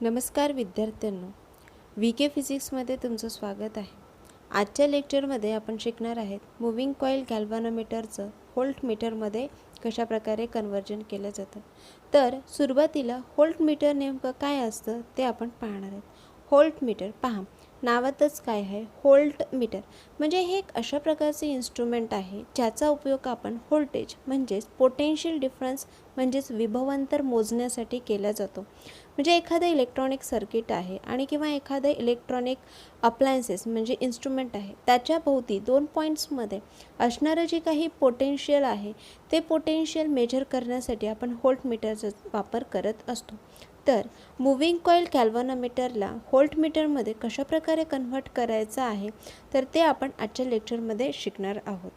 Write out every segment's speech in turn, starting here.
नमस्कार विद्यार्थ्यांनो, V K फिजिक्समध्ये तुमचं स्वागत आहे. आजच्या लेक्चरमध्ये आपण शिकणार आहेत मूव्हिंग कॉईल गॅल्व्हनोमीटरचं व्होल्टमीटरमध्ये कशाप्रकारे कन्व्हर्जन केलं जातं. तर सुरुवातीला व्होल्टमीटर नेमकं काय असतं ते आपण पाहणार आहोत. व्होल्टमीटर पहा, नावातच काय आहे, व्होल्टमीटर म्हणजे हे एक अशा प्रकारचे इन्स्ट्रुमेंट आहे ज्याचा उपयोग आपण व्होल्टेज म्हणजेच पोटेन्शियल डिफरन्स म्हणजेच विभवांतर मोजण्यासाठी केला जातो. म्हणजे एखादं इलेक्ट्रॉनिक सर्किट आहे आणि किंवा एखादं इलेक्ट्रॉनिक अप्लायन्सेस म्हणजे इन्स्ट्रुमेंट आहे, त्याच्या भोवती 2 पॉईंट्समध्ये असणारं जे काही पोटेन्शियल आहे ते पोटेन्शियल मेजर करण्यासाठी आपण व्होल्टमीटरचा वापर करत असतो. तर मूव्हिंग कॉईल गॅल्व्हनोमीटरला व्होल्टमीटरमध्ये कशाप्रकारे कन्व्हर्ट करायचं आहे तर ते आपण आजच्या लेक्चरमध्ये शिकणार आहोत.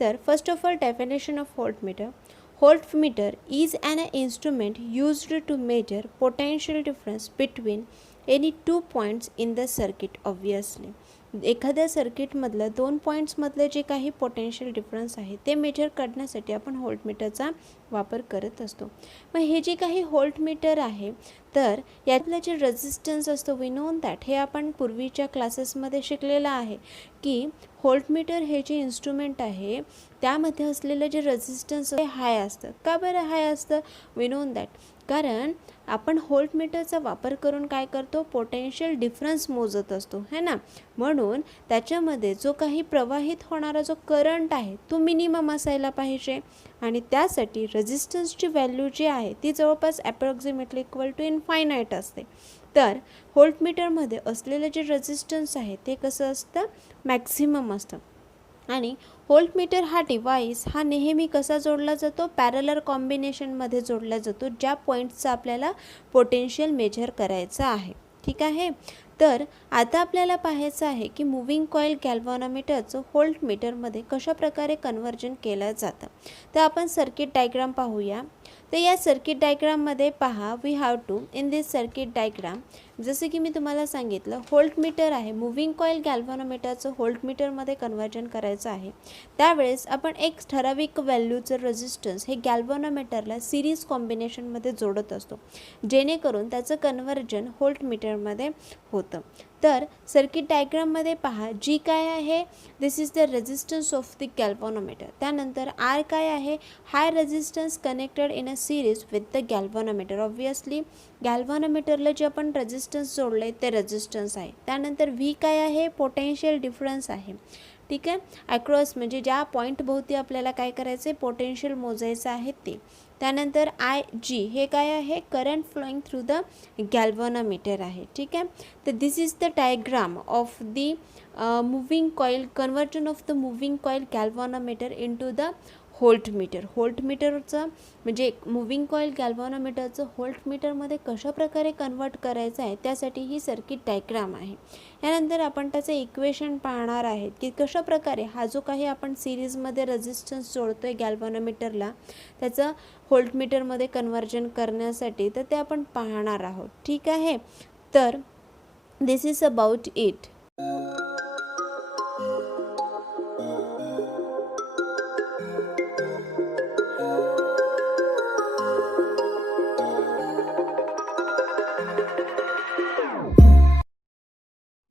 तर first of all definition of voltmeter. Voltmeter is an instrument used to measure potential difference between any two points in the circuit. Obviously एखाद्या सर्किटमधलं 2 पॉईंट्समधलं जे काही पोटेन्शियल डिफरन्स आहे ते मेजर करण्यासाठी आपण व्होल्टमीटरचा वापर करत असतो. मग हे जे काही व्होल्टमीटर आहे तर यातलं जे रेझिस्टन्स असतो वी नोन दॅट, हे आपण पूर्वीच्या क्लासेसमध्ये शिकलेलं आहे की व्होल्टमीटर हे जे इन्स्ट्रुमेंट आहे त्यामध्ये असलेलं जे रेझिस्टन्स हे हाय असतं. का बरं हाय असतं? वी नोन दॅट कारण आपण व्होल्टमीटरचा वापर करून काय करतो, पोटेन्शियल डिफरन्स मोजत असतो है ना. म्हणून त्याच्यामध्ये जो काही प्रवाहित होणारा जो करंट आहे तो मिनिमम असायला पाहिजे आणि त्यासाठी रेझिस्टन्सची व्हॅल्यू जी आहे ती जवळपास ॲप्रॉक्सिमेटली इक्वल टू इनफायनाईट असते. तर व्होल्टमीटरमध्ये असलेलं जे रेझिस्टन्स आहे ते कसं असतं, मॅक्झिमम असतं. आणि व्होल्टमीटर हा डिव्हाइस हा नेहमी कसा जोडला जातो, पॅरलर कॉम्बिनेशनमध्ये जोडला जातो ज्या पॉईंटचा आपल्याला पोटेन्शियल मेजर करायचं आहे. ठीक आहे. तर आता आपल्याला पाहायचं आहे की मूव्हिंग कॉईल गॅल्व्हनोमीटरचं व्होल्टमीटरमध्ये कशाप्रकारे कन्व्हर्जन केलं जातं. तर आपण सर्किट डायग्राम पाहूया. तर या सर्किट डायग्राममध्ये पहा, we have to in this circuit diagram जसं की मी तुम्हाला सांगितलं व्होल्टमीटर आहे, मूव्हिंग कॉईल गॅल्व्हनोमीटरचं व्होल्टमीटरमध्ये कन्व्हर्जन करायचं आहे. त्यावेळेस आपण एक ठराविक व्हॅल्यूचं रेझिस्टन्स हे गॅल्व्हनोमीटरला सिरीज कॉम्बिनेशनमध्ये जोडत असतो जेणेकरून त्याचं कन्व्हर्जन व्होल्टमीटरमध्ये होतं. तर सर्किट डायग्राममध्ये पहा, जी काय आहे this is the resistance of the galvanometer. त्यानंतर आर काय आहे, high resistance connected in a series with the galvanometer. Obviously गॅल्व्हनोमीटरला जे आपण रेझिस्टन्स जोडले ते रेझिस्टन्स आहे. त्यानंतर व्ही काय आहे, पोटेन्शियल डिफरन्स आहे. ठीक आहे, अक्रॉस म्हणजे ज्या पॉईंट भोवती आपल्याला काय करायचं आहे, पोटेन्शियल मोजायचं आहे ते. त्यानंतर आय जी हे काय आहे, current flowing through the galvanometer आहे. ठीक आहे. तर this is the diagram of the moving coil, conversion of the moving coil galvanometer into the voltmeter. व्होल्टमीटरचं म्हणजे मूव्हिंग कॉईल गॅल्व्हनोमीटरचं व्होल्टमीटरमध्ये कशाप्रकारे कन्वर्ट करायचं आहे त्यासाठी ही सर्किट डायग्राम आहे. यानंतर आपण त्याचं इक्वेशन पाहणार आहेत की कशाप्रकारे हा जो काही आपण सिरीजमध्ये रेझिस्टन्स जोडतो आहे गॅल्व्हनोमीटरला त्याचं व्होल्टमीटरमध्ये कन्व्हर्जन करण्यासाठी, तर ते आपण पाहणार आहोत. ठीक आहे. तर this is about it.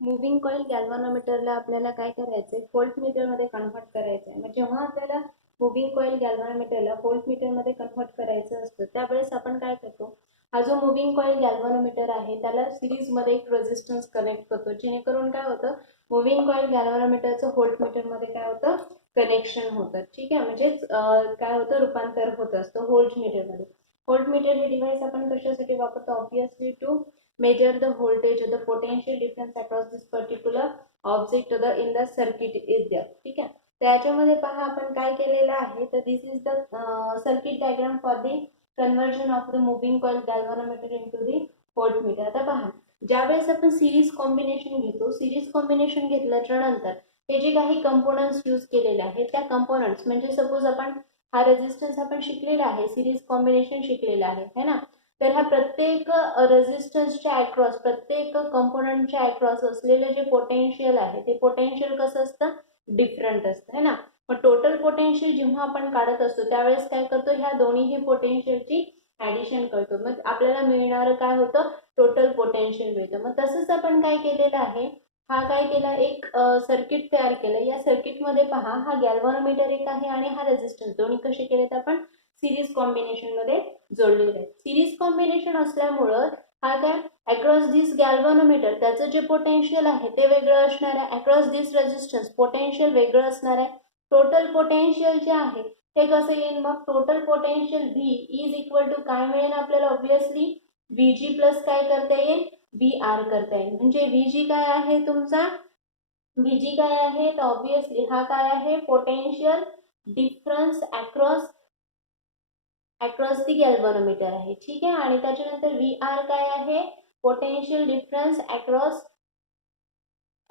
Moving coil गॅल्व्हनोमीटरला आपल्याला काय करायचं आहे, व्होल्टमीटरमध्ये कन्व्हर्ट करायचं आहे. मग जेव्हा आपल्याला मूव्हिंग कॉईल गॅल्व्हनोमीटरला व्होल्टमीटरमध्ये कन्व्हर्ट करायचं असतं त्यावेळेस आपण काय करतो, हा जो मूव्हिंग कॉईल गॅल्व्हनोमीटर आहे त्याला सिरीजमध्ये एक रेझिस्टन्स कनेक्ट करतो जेणेकरून काय होतं, मूव्हिंग कॉईल गॅल्व्हनोमीटरचं व्होल्टमीटरमध्ये काय होतं, कनेक्शन होतं. ठीक आहे. म्हणजेच काय होतं, रूपांतर होत असतं व्होल्टमीटरमध्ये. व्होल्टमीटर हे डिव्हाइस आपण कशासाठी वापरतो, obviously to measure the voltage or the potential difference across this particular object or the in the circuit is there. ठीक आहे. त्याच्यामध्ये पहा आपण काय केलेलं आहे, तर this is the circuit diagram for the conversion of the moving coil galvanometer into the voltmeter. आता पहा, ज्यावेळेस आपण सिरीज कॉम्बिनेशन घेतो, सिरीज कॉम्बिनेशन घेतल्याच्या नंतर हे जे काही कंपोनंट्स यूज केलेले आहेत त्या कंपोनंट्स म्हणजे सपोज आपण हा रेझिस्टन्स आपण शिकलेला आहे, सिरीज कॉम्बिनेशन शिकलेला आहे है ना. तर हा प्रत्येक रेझिस्टन्सच्या अक्रॉस, प्रत्येक कंपोनंटच्या अक्रॉस असलेलं जे पोटेन्शियल आहे ते पोटेन्शियल कसं असतं, डिफरंट असतं है ना. मग टोटल पोटेन्शियल जेव्हा आपण काढत असतो त्यावेळेस काय करतो, ह्या दोन्हीही पोटेन्शियलची ऍडिशन करतो. मग आपल्याला मिळणारं काय होतं, टोटल पोटेन्शियल मिळतं. मग तसंच आपण काय केलेलं आहे, हा काय केला, एक सर्किट तयार केलं. या सर्किटमध्ये पहा, हा गॅल्व्हॅनोमीटर एक आहे आणि हा रेझिस्टन्स, दोन्ही कसे केलेत आपण सिरीज कॉम्बिनेशन मध्ये जोडलेले आहेत. सिरीज कॉम्बिनेशन असल्यामुळं हा काय अक्रॉस दिस गॅल्व्हॅनोमीटर त्याचं जे पोटेन्शियल आहे ते वेगळं असणार आहे, अक्रॉस दिस रेझिस्टन्स पोटेन्शियल वेगळं असणार आहे. टोटल पोटेन्शियल जे आहे ते कसं येईल, मग total potential V is equal to काय मिळेल आपल्याला, ऑब्विसली VG प्लस काय करता येईल, VR करता येईल. म्हणजे VG काय आहे तुमचा, VG काय आहे तर ऑब्विसली हा काय आहे, पोटेन्शियल डिफरन्स अक्रॉस दी गॅल्व्हॅनोमीटर आहे. ठीक आहे. आणि त्याच्यानंतर VR काय आहे, पोटेन्शियल डिफरन्स अक्रॉस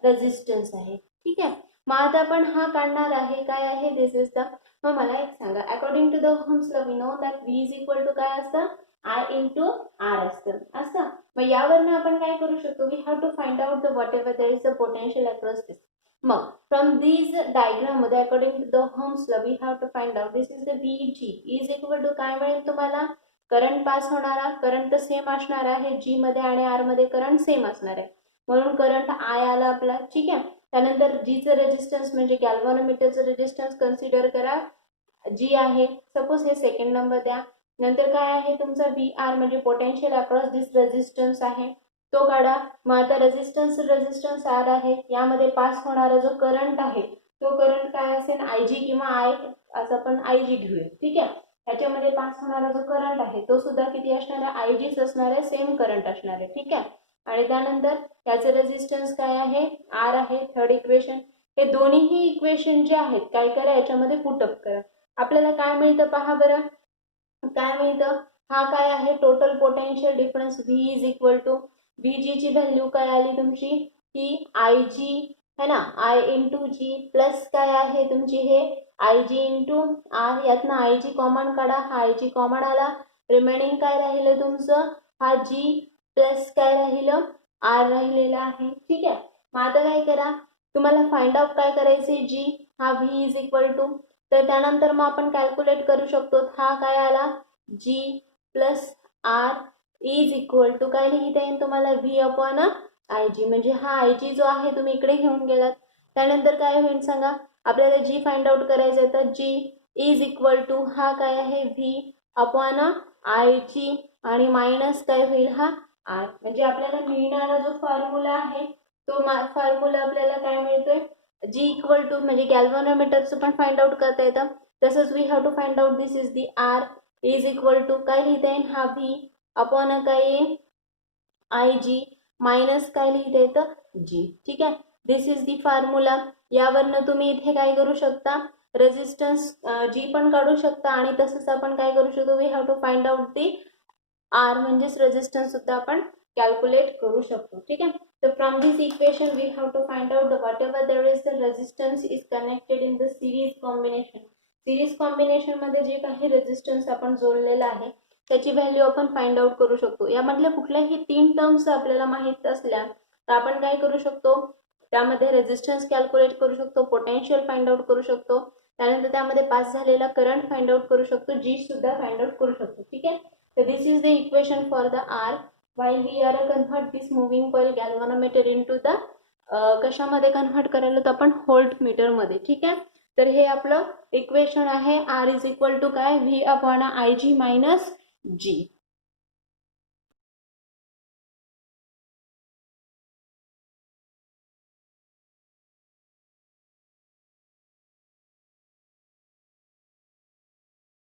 रेझिस्टन्स आहे. ठीक आहे. मग आता आपण हा काढणार आहे, काय आहे, दिस इज द. मग मला एक सांगा, according to the Ohm's law we know that V is equal to काय असतं, I इंटू R असतं. मग यावरनं आपण काय करू शकतो, we have to find out the whatever there is the potential across this. मग फ्रॉम दिस डायग्राम मध्ये according to the Ohm's law we have to find out this is the VG is equal to काय मिळेल तुम्हाला, current pass होणारा, current तर same असणार आहे, G मध्ये आणि R मध्ये करंट सेम असणार आहे, म्हणून करंट I आला आपला. ठीक आहे. त्यानंतर Gचं रेझिस्टन्स म्हणजे गॅल्व्हॅनोमीटरचं रेझिस्टन्स कन्सिडर करा, G आहे, सपोज हे सेकंड नंबर द्या. नंतर काय आहे तुमचा VR म्हणजे पोटेन्शियल अक्रॉस दिस रेझिस्टन्स आहे, तो काढा. मग आता रेझिस्टन्स R आहे, यामध्ये पास होणारा जो करंट आहे तो करंट काय असेल, IG किंवा I, असं आपण IG घेऊया. ठीक आहे. त्याच्यामध्ये पास होणारा जो करंट आहे तो सुद्धा किती असणार आहे, IGच असणार आहे, सेम करंट असणार आहे. ठीक आहे. आणि त्यानंतर त्याचे रेझिस्टन्स काय आहे, R आहे. थर्ड इक्वेशन, हे दोन्हीही इक्वेशन जे आहेत काय करा, याच्यामध्ये पुटअप करा. आपल्याला काय मिळतं पहा बरं, काय मिळतं, हा काय आहे, total potential difference V is equal to, VG ची व्हॅल्यू काय आली तुमची, ही IG है ना, I इंटू G प्लस काय आहे तुमची हे IG इंटू R, यातनं IG कॉमन काढा, हा IG कॉमन आला, रिमेनिंग काय राहिलं तुमचं, हा G प्लस काय राहिलं, R राहिलेला आहे. ठीक आहे. मग आता काय करा, तुम्हाला फाइंड आउट काय करायचे, G, हा V इज इक्वल टू, तर त्यानंतर मग आपण कॅल्क्युलेट करू शकतो, हा काय आला, G plus R is equal to काय लिहिता येईल तुम्हाला, V अपॉन IG, म्हणजे हा IG जो आहे तुम्ही इकडे घेऊन गेलात. त्यानंतर काय होईल सांगा, आपल्याला G फाइंड आउट करायचं आहे, तर G इज इक्वल टू हा काय आहे, V अपॉन IG आणि मायनस काय होईल, हा R. म्हणजे आपल्याला मिळणारा जो फॉर्म्युला आहे तो फॉर्म्युला आपल्याला काय मिळतोय, G इक्वल टू म्हणजे गॅल्व्हॅनोमीटरचं पण फाइंड आउट करता येतं, तसंच we have to find out this is the R is equal to काय लिहिता येईल, हा V अपॉन काय येईल, IG मायनस काय लिहिता येतं, G. ठीक आहे. This is the formula. यावरनं तुम्ही इथे काय करू शकता, रेझिस्टन्स G पण काढू शकता आणि तसंच आपण काय करू शकतो, we have to find out the R म्हणजेच रेझिस्टन्स सुद्धा आपण कॅल्क्युलेट करू शकतो. ठीक आहे. तर from this equation we have to find out the whatever there is the resistance is connected in the series combination. Series combination मध्ये जे काही रेझिस्टन्स आपण जोडलेला आहे त्याची व्हॅल्यू आपण फाइंड आउट करू शकतो. यामधल्या कुठल्याही 3 टर्म्स आपल्याला माहित असल्या तर आपण काय करू शकतो, त्यामध्ये रेझिस्टन्स कॅल्क्युलेट करू शकतो, पोटेन्शियल फाइंड आउट करू शकतो, त्यानंतर त्यामध्ये पास झालेला करंट फाइंड आउट करू शकतो, G सुद्धा फाइंड आउट करू शकतो. ठीक आहे. So this is the equation for the R while we are convert this moving coil galvanometer into the कशामध्ये कन्व्हर्ट करायला तर आपण व्होल्ट मीटर मध्ये. ठीक आहे. तर हे आपलं इक्वेशन आहे, R इज इक्वल टू काय, V upon IG minus G.